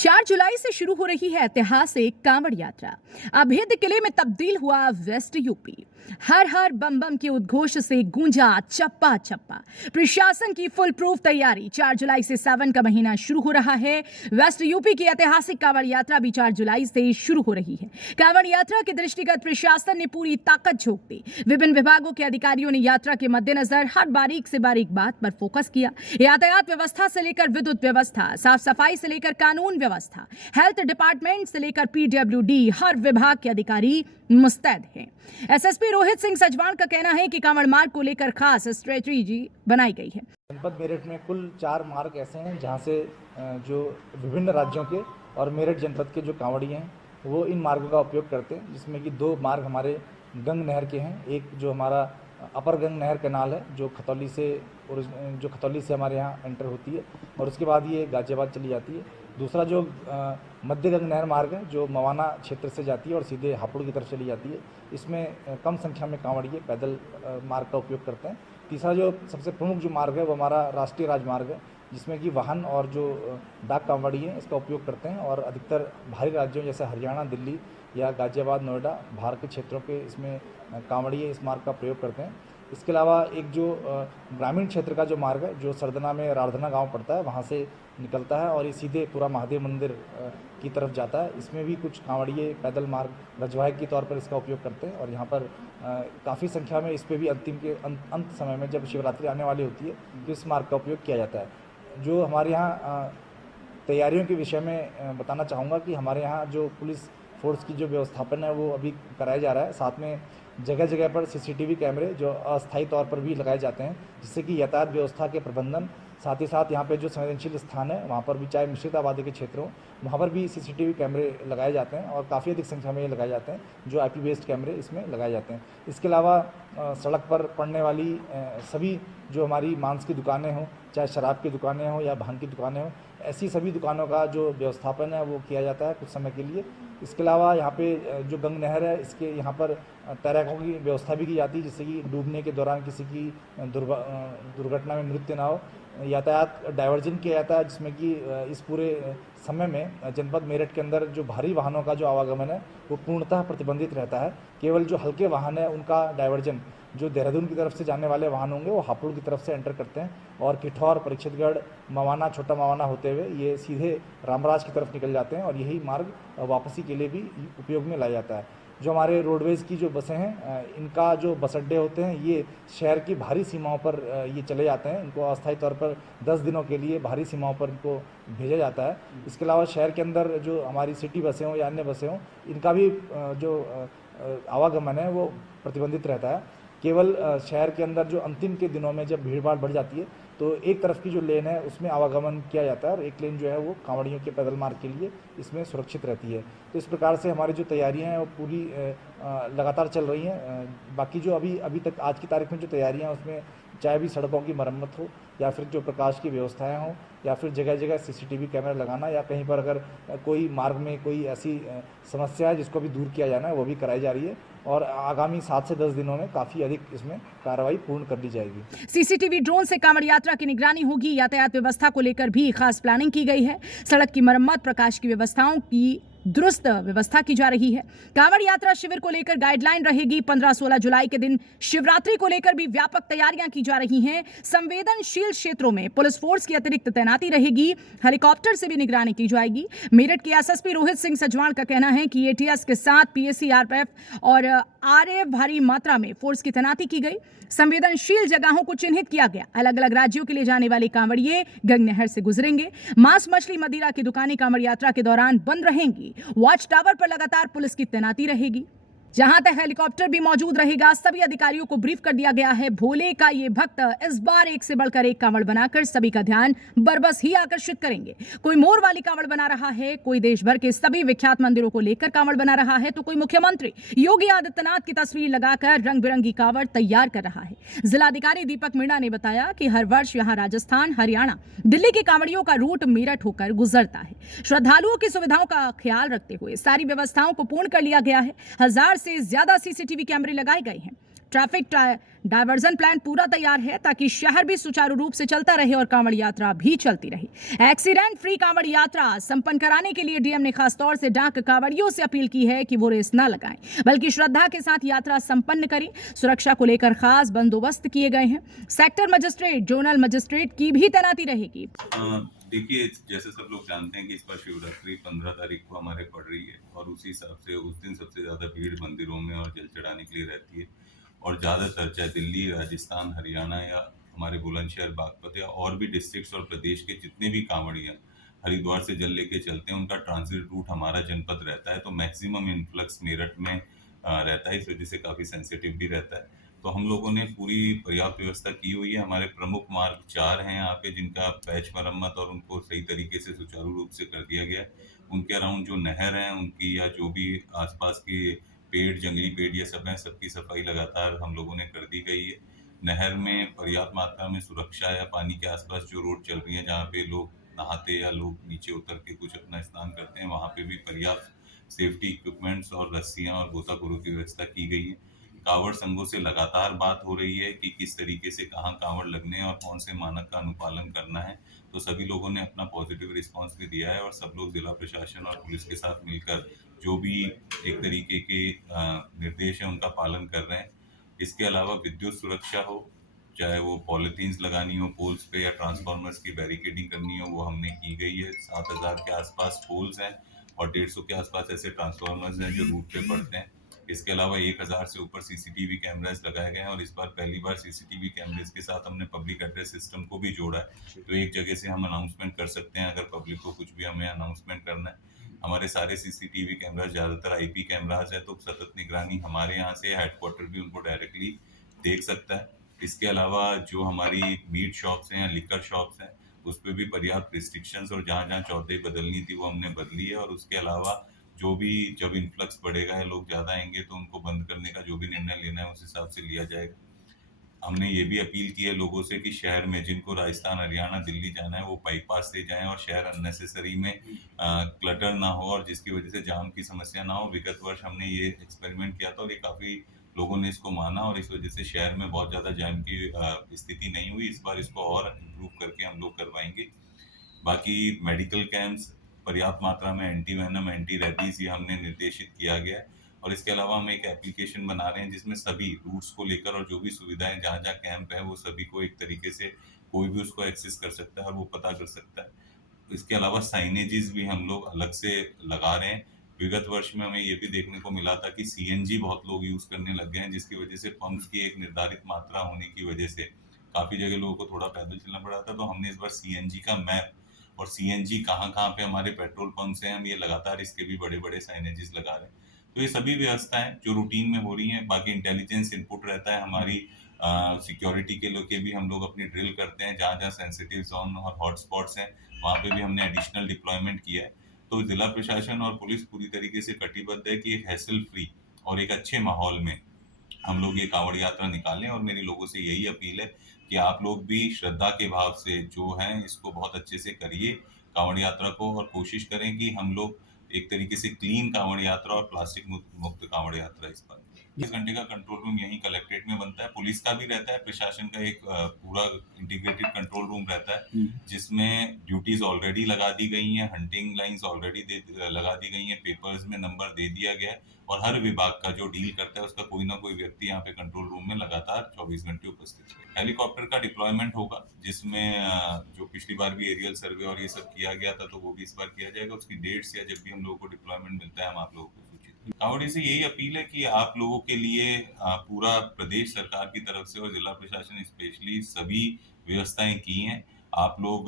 4 जुलाई से शुरू हो रही है ऐतिहासिक कांवड़ यात्रा। अभेद्य किले में तब्दील हुआ वेस्ट यूपी। हर हर बम बम के उद्घोष से गूंजा चप्पा चप्पा। प्रशासन की फुल प्रूफ तैयारी। 4 जुलाई से सावन का महीना शुरू हो रहा है। वेस्ट यूपी की ऐतिहासिक कांवड़ यात्रा भी 4 जुलाई से शुरू हो रही है। कांवड़ यात्रा के दृष्टिगत प्रशासन ने पूरी ताकत झोंक दी। विभिन्न विभागों के अधिकारियों ने यात्रा के मद्देनजर हर बारीक से बारीक बात पर फोकस किया। यातायात व्यवस्था से लेकर विद्युत व्यवस्था, साफ सफाई से लेकर कानून व्यवस्था, हेल्थ डिपार्टमेंट से लेकर पीडब्ल्यूडी, हर विभाग के अधिकारी मुस्तैद हैं। एसएसपी रोहित सिंह सजवान का कहना है कि कांवड़ मार्ग को लेकर खास स्ट्रेटजी बनाई गई है। जनपद मेरठ में कुल 4 मार्ग ऐसे हैं जहां से जो विभिन्न राज्यों के और मेरठ जनपद के जो कांवड़िए हैं वो इन मार्गों का उपयोग करते हैं, जिसमें कि 2 मार्ग हमारे गंग नहर के हैं। एक जो हमारा अपर गंग नहर कैनाल है जो खतौली से हमारे यहाँ एंटर होती है और उसके बाद ये गाजियाबाद चली जाती है। दूसरा जो मध्य गंग नहर मार्ग है जो मवाना क्षेत्र से जाती है और सीधे हापुड़ की तरफ चली जाती है। इसमें कम संख्या में कांवड़िए पैदल मार्ग का उपयोग करते हैं। तीसरा जो सबसे प्रमुख जो मार्ग है वो हमारा राष्ट्रीय राजमार्ग है, जिसमें कि वाहन और जो डाक कांवड़िए हैं इसका उपयोग करते हैं और अधिकतर भारी राज्यों जैसे हरियाणा, दिल्ली या गाजियाबाद, नोएडा, बाहर के क्षेत्रों के इसमें कांवड़िए इस मार्ग का प्रयोग करते हैं। इसके अलावा एक जो ग्रामीण क्षेत्र का जो मार्ग है जो सरदना में राधना गांव पड़ता है वहां से निकलता है और ये सीधे पूरा महादेव मंदिर की तरफ जाता है। इसमें भी कुछ कांवड़िए पैदल मार्ग रजवाहे के तौर पर इसका उपयोग करते हैं और यहाँ पर काफ़ी संख्या में इस पर भी अंत समय में जब शिवरात्रि आने वाली होती है तो इस मार्ग का उपयोग किया जाता है। जो हमारे यहाँ तैयारियों के विषय में बताना चाहूँगा कि हमारे यहाँ जो पुलिस फोर्स की जो व्यवस्थापन है वो अभी कराया जा रहा है। साथ में जगह जगह पर सीसीटीवी कैमरे जो अस्थायी तौर पर भी लगाए जाते हैं, जिससे कि यातायात व्यवस्था के प्रबंधन, साथ ही साथ यहाँ पे जो संवेदनशील स्थान है वहाँ पर भी, चाहे मिश्रित आबादी के क्षेत्र हो, वहाँ पर भी सीसीटीवी कैमरे लगाए जाते हैं और काफ़ी अधिक संख्या में ये लगाए जाते हैं जो आईपी बेस्ड कैमरे इसमें लगाए जाते हैं। इसके अलावा सड़क पर पड़ने वाली सभी जो हमारी मांस की दुकानें हों, चाहे शराब की दुकानें हों या भांग की दुकानें हों, ऐसी सभी दुकानों का जो व्यवस्थापन है वो किया जाता है कुछ समय के लिए। इसके अलावा यहाँ पे जो गंग नहर है इसके यहाँ पर तैराकों की व्यवस्था भी की जाती है, जिससे कि डूबने के दौरान किसी की दुर्घटना में मृत्यु ना हो। यातायात डाइवर्जन किया जाता है, जिसमें कि इस पूरे समय में जनपद मेरठ के अंदर जो भारी वाहनों का जो आवागमन है वो पूर्णतः प्रतिबंधित रहता है। केवल जो हल्के वाहन है उनका डाइवर्जन जो देहरादून की तरफ से जाने वाले वाहन होंगे वो हापुड़ की तरफ से एंटर करते हैं और किठौर, परीक्षितगढ़, मवाना, छोटा मवाना होते हुए ये सीधे रामराज की तरफ निकल जाते हैं और यही मार्ग वापसी के लिए भी उपयोग में लाया जाता है। जो हमारे रोडवेज़ की जो बसें हैं इनका जो बस अड्डे होते हैं ये शहर की बाहरी सीमाओं पर ये चले जाते हैं। इनको अस्थायी तौर पर 10 दिनों के लिए बाहरी सीमाओं पर इनको भेजा जाता है। इसके अलावा शहर के अंदर जो हमारी सिटी बसें हों या अन्य बसें हों, इनका भी जो आवागमन है वो प्रतिबंधित रहता है। केवल शहर के अंदर जो अंतिम के दिनों में जब भीड़ भाड़ बढ़ जाती है तो एक तरफ की जो लेन है उसमें आवागमन किया जाता है और एक लेन जो है वो कांवड़ियों के पैदल मार्ग के लिए इसमें सुरक्षित रहती है। तो इस प्रकार से हमारी जो तैयारियां हैं वो पूरी लगातार चल रही हैं। बाकी जो अभी तक आज की तारीख में जो तैयारियां हैं उसमें चाहे भी सड़कों की मरम्मत हो या फिर जो प्रकाश की व्यवस्थाएं हों या फिर जगह जगह सीसीटीवी कैमरा लगाना या कहीं पर अगर कोई मार्ग में कोई ऐसी समस्या है जिसको भी दूर किया जाना है वो भी कराई जा रही है और आगामी 7 से 10 दिनों में काफी अधिक इसमें कार्रवाई पूर्ण कर ली जाएगी। सीसीटीवी ड्रोन से कांवड़ यात्रा की निगरानी होगी। यातायात व्यवस्था को लेकर भी खास प्लानिंग की गई है। सड़क की मरम्मत, प्रकाश की व्यवस्थाओं की दुरुस्त व्यवस्था की जा रही है। कांवड़ यात्रा शिविर को लेकर गाइडलाइन रहेगी। 15-16 जुलाई के दिन शिवरात्रि को लेकर भी व्यापक तैयारियां की जा रही हैं। संवेदनशील क्षेत्रों में पुलिस फोर्स की अतिरिक्त तैनाती रहेगी। हेलीकॉप्टर से भी निगरानी की जाएगी। मेरठ के एसएसपी रोहित सिंह सजवान का कहना है कि एटीएस के साथ पीएसी, आरपीएफ और आरएएफ भारी मात्रा में फोर्स की तैनाती की गई। संवेदनशील जगहों को चिन्हित किया गया। अलग अलग राज्यों के लिए जाने वाले कांवड़िए गंग नहर से गुजरेंगे। मांस, मछली, मदिरा की दुकानें कांवड़ यात्रा के दौरान बंद रहेंगी। वॉच टावर पर लगातार पुलिस की तैनाती रहेगी। जहां तक हेलीकॉप्टर भी मौजूद रहेगा। सभी अधिकारियों को ब्रीफ कर दिया गया है। भोले का ये भक्त इस बार एक से बढ़कर एक कांवड़ बनाकर सभी का ध्यान बरबस ही आकर्षित करेंगे। कोई मोर वाली कांवड़ बना रहा है, कोई देश भर के सभी विख्यात मंदिरों को लेकर कांवड़ बना रहा है, तो कोई मुख्यमंत्री योगी आदित्यनाथ की तस्वीर लगाकर रंग बिरंगी कांवड़ तैयार कर रहा है। जिलाधिकारी दीपक मीणा ने बताया कि हर वर्ष यहाँ राजस्थान, हरियाणा, दिल्ली के कांवड़ियों का रूट मेरठ होकर गुजरता है। श्रद्धालुओं की सुविधाओं का ख्याल रखते हुए सारी व्यवस्थाओं को पूर्ण कर लिया गया है। 1000 से ज्यादा सीसीटीवी कैमरे लगाए गए हैं। ट्रैफिक डायवर्जन प्लान पूरा तैयार है ताकि शहर भी सुचारू रूप से चलता रहे और कांवड़ यात्रा भी चलती रहे। एक्सीडेंट फ्री कांवड़ यात्रा संपन्न कराने के लिए डीएम ने खास तौर से डाक कांवड़ियों से अपील की है कि वो रेस न लगाएं, बल्कि श्रद्धा के साथ यात्रा संपन्न करें। सुरक्षा को लेकर खास बंदोबस्त किए गए हैं। सेक्टर मजिस्ट्रेट, जोनल मजिस्ट्रेट की भी तैनाती रहेगी। देखिए, जैसे सब लोग जानते हैं कि इस बार शिवरात्रि 15 तारीख को हमारे पड़ रही है और उसी हिसाब से उस दिन सबसे ज़्यादा भीड़ मंदिरों में और जल चढ़ाने के लिए रहती है। और ज़्यादातर चाहे दिल्ली, राजस्थान, हरियाणा या हमारे बुलंदशहर, बागपत या और भी डिस्ट्रिक्ट्स और प्रदेश के जितने भी कांवड़ियाँ हरिद्वार से जल लेके चलते हैं, उनका ट्रांजिट रूट हमारा जनपद रहता है। तो मैक्सिमम इन्फ्लक्स मेरठ में रहता है, इस वजह से काफ़ी सेंसिटिव भी रहता है। तो हम लोगों ने पूरी पर्याप्त व्यवस्था की हुई है। हमारे प्रमुख मार्ग 4 हैं यहाँ पे, जिनका पैच मरम्मत और उनको सही तरीके से सुचारू रूप से कर दिया गया है। उनके अराउंड जो नहर हैं उनकी या जो भी आसपास के पेड़, जंगली पेड़ ये सब हैं, सबकी सफाई लगातार हम लोगों ने कर दी गई है। नहर में पर्याप्त मात्रा में सुरक्षा या पानी के आसपास जो रोड चल रही है जहाँ पे लोग नहाते या लोग नीचे उतर के कुछ अपना स्नान करते हैं, वहाँ पे भी पर्याप्त सेफ्टी इक्विपमेंट्स और रस्सियाँ और गोताखोरों की व्यवस्था की गई है। कांवड़ संघों से लगातार बात हो रही है कि किस तरीके से कहाँ कांवड़ लगने हैं और कौन से मानक का अनुपालन करना है। तो सभी लोगों ने अपना पॉजिटिव रिस्पांस भी दिया है और सब लोग जिला प्रशासन और पुलिस के साथ मिलकर जो भी एक तरीके के निर्देश हैं उनका पालन कर रहे हैं। इसके अलावा विद्युत सुरक्षा हो, चाहे वो पॉलिथीन्स लगानी हो पोल्स पे या ट्रांसफार्मर्स की बैरिकेडिंग करनी हो, वो हमने की गई है। 7,000 के आसपास पोल्स हैं और 150 के आसपास ऐसे ट्रांसफार्मर्स हैं जो रूट पे पड़ते हैं। इसके अलावा 1000 से ऊपर सीसीटीवी कैमरास लगाए गए हैं और इस बार पहली बार सीसीटीवी कैमरेज के साथ हमने पब्लिक एड्रेस सिस्टम को भी जोड़ा है। तो एक जगह से हम अनाउंसमेंट कर सकते हैं अगर पब्लिक को कुछ भी हमें अनाउंसमेंट करना है। हमारे सारे सीसीटीवी कैमरास ज़्यादातर आईपी कैमरास है, तो सतत निगरानी हमारे यहाँ से हेडक्वार्टर भी उनको डायरेक्टली देख सकता है। इसके अलावा जो हमारी मीट शॉप्स हैं या लिकर शॉप्स हैं, उस पर भी पर्याप्त रिस्ट्रिक्शंस और जहाँ जहाँ चौथाई बदलनी थी वो हमने बदली है। और उसके अलावा जो भी जब इन्फ्लक्स बढ़ेगा या लोग ज़्यादा आएंगे तो उनको बंद करने का जो भी निर्णय लेना है उस हिसाब से लिया जाएगा। हमने ये भी अपील की है लोगों से कि शहर में जिनको राजस्थान, हरियाणा, दिल्ली जाना है वो बाईपास से जाएं और शहर अननेसेसरी में क्लटर ना हो और जिसकी वजह से जाम की समस्या ना हो। विगत वर्ष हमने ये एक्सपेरिमेंट किया था और ये काफ़ी लोगों ने इसको माना और इस वजह से शहर में बहुत ज़्यादा जाम की स्थिति नहीं हुई। इस बार इसको और इम्प्रूव करके हम लोग करवाएंगे। बाकी मेडिकल कैंप्स पर्याप्त मात्रा में, एंटी वेनम, एंटी रेबीज ये हमने निर्देशित किया गया है। और इसके अलावा हम एक एप्लीकेशन बना रहे हैं जिसमें सभी रूट्स को लेकर और जो भी सुविधाएं जहाँ जहाँ कैंप है वो सभी को एक तरीके से कोई भी उसको एक्सेस कर सकता है और वो पता कर सकता है। इसके अलावा साइनेजेस भी हम लोग अलग से लगा रहे हैं। विगत वर्ष में हमें ये भी देखने को मिला था कि सीएनजी बहुत लोग यूज करने लग गए हैं, जिसकी वजह से पंप्स की एक निर्धारित मात्रा होने की वजह से काफी जगह लोगों को थोड़ा पैदल चलना पड़ा था। तो हमने इस बार सीएनजी का मैप और सीएनजी कहाँ कहाँ पे हमारे पेट्रोल पंप्स हैं, हम ये लगातार इसके भी बड़े बड़े साइनेजेस लगा रहे हैं। तो ये सभी व्यवस्थाएं जो रूटीन में हो रही हैं। बाकी इंटेलिजेंस इनपुट रहता है हमारी सिक्योरिटी के लोग के भी हम लोग अपनी ड्रिल करते हैं। जहाँ जहाँ सेंसिटिव जोन और हॉटस्पॉट्स हैं वहाँ पे भी हमने एडिशनल डिप्लॉयमेंट किया है। तो जिला प्रशासन और पुलिस पूरी तरीके से कटिबद्ध है कि एक हैसल फ्री और एक अच्छे माहौल में हम लोग ये कांवड़ यात्रा निकालें। और मेरी लोगों से यही अपील है कि आप लोग भी श्रद्धा के भाव से जो है इसको बहुत अच्छे से करिए कांवड़ यात्रा को, और कोशिश करें कि हम लोग एक तरीके से क्लीन कांवड़ यात्रा और प्लास्टिक मुक्त कांवड़ यात्रा इस बार। 20 घंटे का कंट्रोल रूम यहीं कलेक्ट्रेट में बनता है, पुलिस का भी रहता है, प्रशासन का एक पूरा इंटीग्रेटेड कंट्रोल रूम रहता है जिसमें ड्यूटीज ऑलरेडी लगा दी गई हैं, हंटिंग लाइंस ऑलरेडी लगा दी गई हैं, पेपर्स में नंबर दे दिया गया है और हर विभाग का जो डील करता है उसका कोई ना कोई व्यक्ति यहाँ पे कंट्रोल रूम में लगातार 24 घंटे उपस्थित है। हेलीकॉप्टर का डिप्लॉयमेंट होगा जिसमें जो पिछली बार भी एरियल सर्वे और ये सब किया गया था तो वो भी इस बार किया जाएगा। उसकी डेट्स या जब भी हम लोगों को डिप्लॉयमेंट मिलता है हम आप लोगों को सूचित। कांवड़ी से यही अपील है कि आप लोगों के लिए पूरा प्रदेश सरकार की तरफ से और जिला प्रशासन स्पेशली सभी व्यवस्थाएं की हैं। आप लोग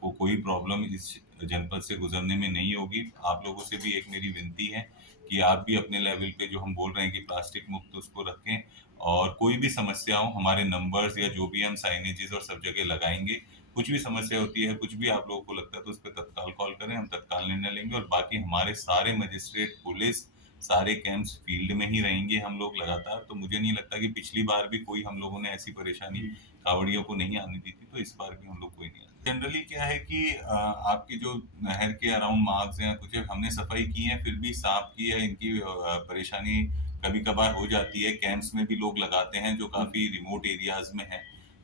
को कोई प्रॉब्लम इस जनपद से गुजरने में नहीं होगी। आप लोगों से भी एक मेरी विनती है कि आप भी अपने लेवल पे जो हम बोल रहे हैं कि प्लास्टिक मुक्त उसको रखें और कोई भी समस्या हो हमारे नंबर्स या जो भी हम साइनेजेस और सब जगह लगाएंगे। कुछ भी समस्या होती है, कुछ भी आप लोगों को लगता है तो उस पर तत्काल कॉल करें, हम तत्काल निर्णय लेंगे। और बाकी हमारे सारे मजिस्ट्रेट, पुलिस, सारे कैंप्स फील्ड में ही रहेंगे हम लोग लगातार। तो मुझे नहीं लगता कि पिछली बार भी कोई हम लोगों ने ऐसी परेशानी कांवड़ियों को नहीं आने दी थी, तो इस बार भी हम लोग कोई नहीं। जनरली क्या है कि आपकी जो नहर के अराउंड मार्ग्स हैं कुछ हमने सफाई की है, फिर भी सांप की या इनकी परेशानी कभी कभार हो जाती है। कैंप्स में भी लोग लगाते हैं जो काफी रिमोट एरियाज में है।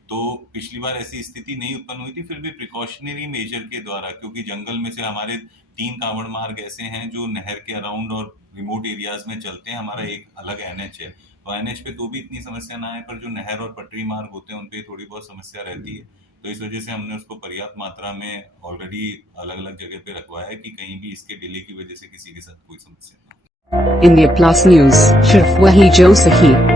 तो पिछली बार ऐसी स्थिति नहीं उत्पन्न हुई थी, फिर भी प्रिकॉशनरी मेजर के द्वारा, क्योंकि जंगल में से हमारे 3 कांवड़ मार्ग ऐसे हैं जो नहर के अराउंड और रिमोट एरियाज में चलते हैं। हमारा एक अलग एनएच है, तो एनएच पे तो भी इतनी समस्या ना है, पर जो नहर और पटरी मार्ग होते हैं उन पे थोड़ी बहुत समस्या रहती है। तो इस वजह से हमने उसको पर्याप्त मात्रा में ऑलरेडी अलग अलग जगह पे रखवाया है कि कहीं भी इसके डिले की वजह से किसी के साथ कोई समस्या ना हो। इंडिया प्लस न्यूज, सिर्फ वही जो सही।